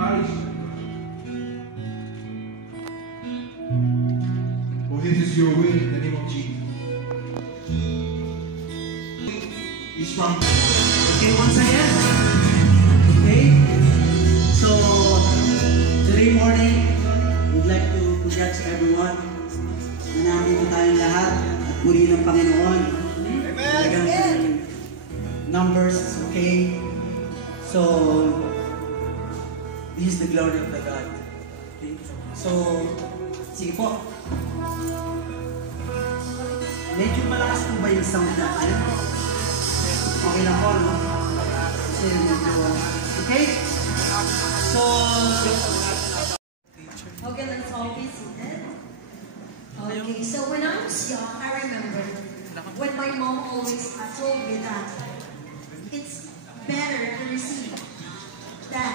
encouraged. For this is your will in the name of Jesus. He's from. Okay, once again. Okay. So today morning, we'd like to congratulate everyone na nandito tayong lahat at purihin ng Panginoon. Amen. Numbers, okay? So, this is the glory of the God. Okay? So, sige po. Medyo malakas po ba yung sound natin? Okay lang po, no? Kasi medyo, okay? So, okay, let's all be seated. Okay, so when I was young, I remember when my mom always told me that it's better to receive than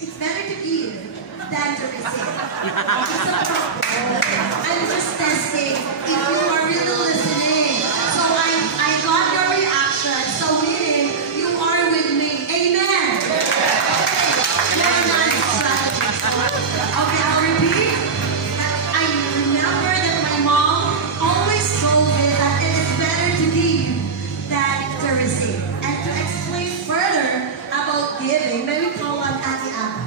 it's better to give than to receive. I'm just testing if you are really listening. So I got your reaction. So meaning you are with me. Amen. Very nice strategy. Okay, I'll repeat. I remember that my mom always told me that it is better to give than to receive. And to explain further about giving, may we call on Ate Abba.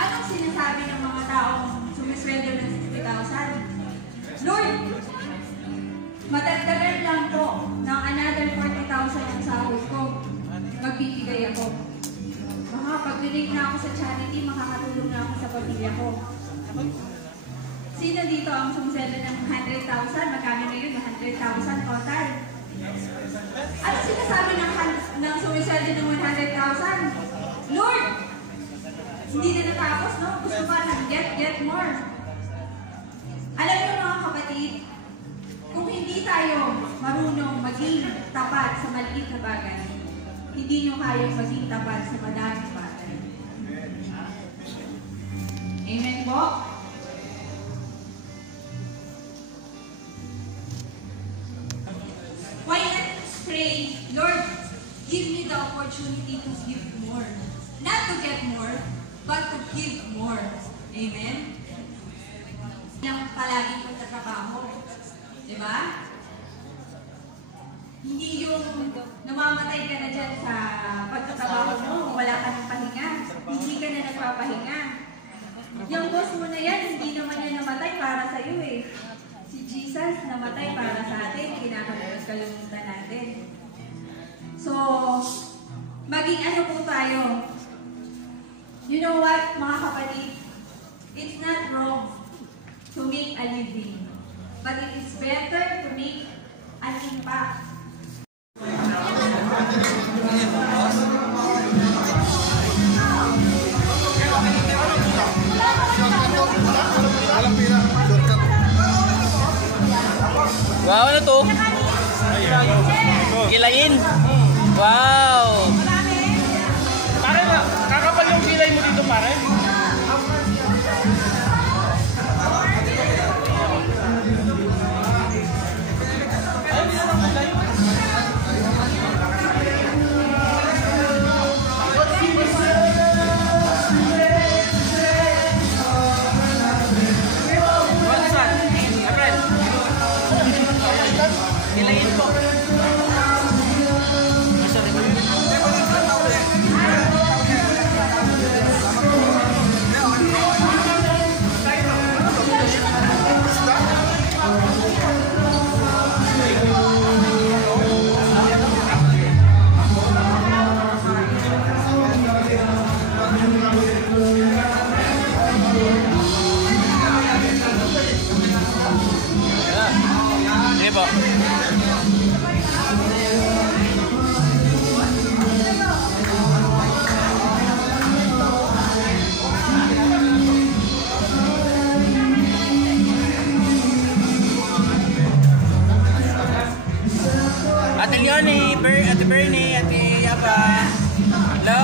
Anong sinasabi ng mga taong sumisweldo ng 60,000? Lord, madagdagan lang po ng another 40,000 ang sahod ko. Magbibigay ako. Baka pag-donate na ako sa charity, makakatulong na ako sa pamilya ko. Sino dito ang sumisweldo ng 100,000? Magkano na yun? 100,000 total. Ano sinasabi ng sumisweldo ng 100,000? Lord, hindi na natapos, no? Gusto pa ng get more. Alam niyo mga kapatid, kung hindi tayo marunong maging tapat sa maliit na bagay, hindi nyo kayang maging tapat sa malaking bagay. Amen po? Why not pray, Lord, give me the opportunity to give more. Not to get more, but to give more. Amen? Yung palaging pagtatrabaho. Diba? Hindi yung namamatay ka na dyan sa pagtatrabaho mo, wala ka ng pahinga. Hindi ka na nagpapahinga. Yung boss mo na yan, hindi naman yan namatay para sa'yo eh. Si Jesus namatay para sa atin, kinakalimutan natin. So, maging ano po tayo? You know what, mga kapatid? It's not wrong to make a living, but it is better to make an impact. Wow, ano to? Kilain. Wow. Pare, kakapal yung kilay mo dito, pare. Kilain po. Ini po. Ate Leonie, Ate Bernie, Ate Yapa. Hello.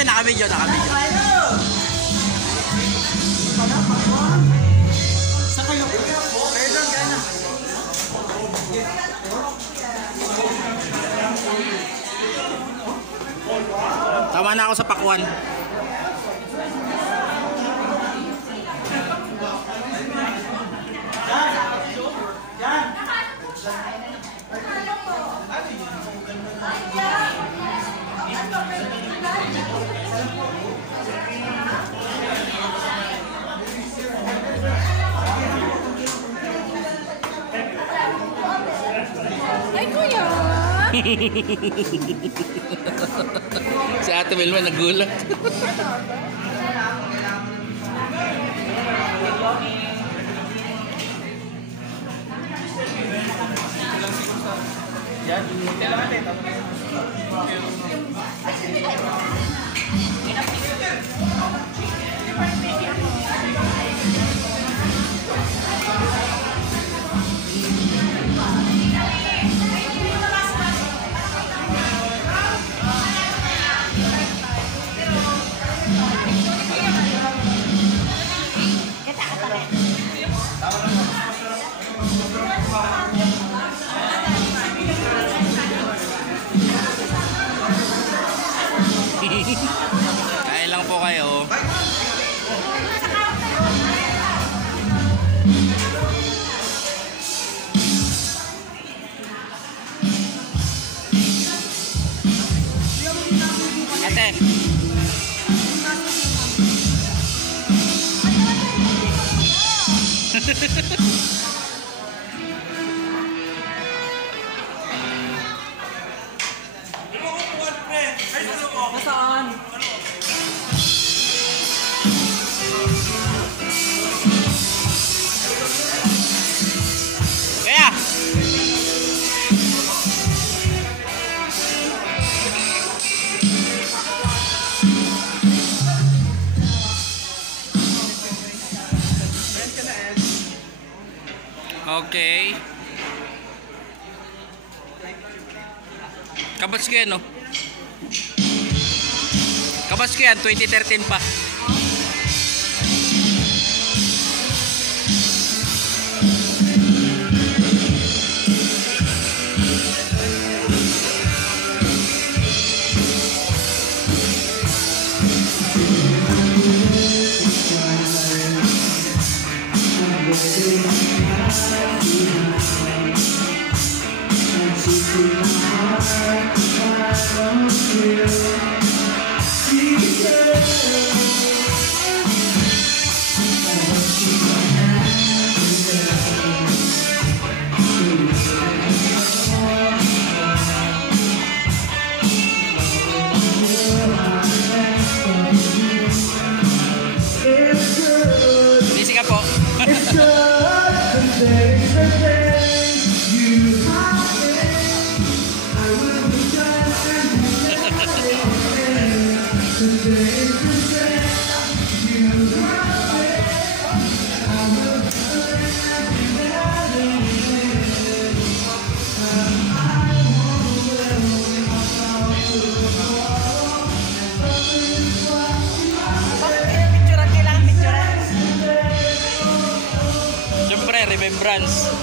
Naka-video, naka-video, naka-video. Sa kayo? Perdon, gana. Tama na ako sa pakwan. Ay, kuya! Si Ate Wilma nagulat. Yan. Kailangan eh. Kain lang po kayo. Ate. Nasaan? Kaya. Okay. Kabats ko yan, no? Kabats ko yan, 2013 pa. Busy ka po. Siyempre, remembrance.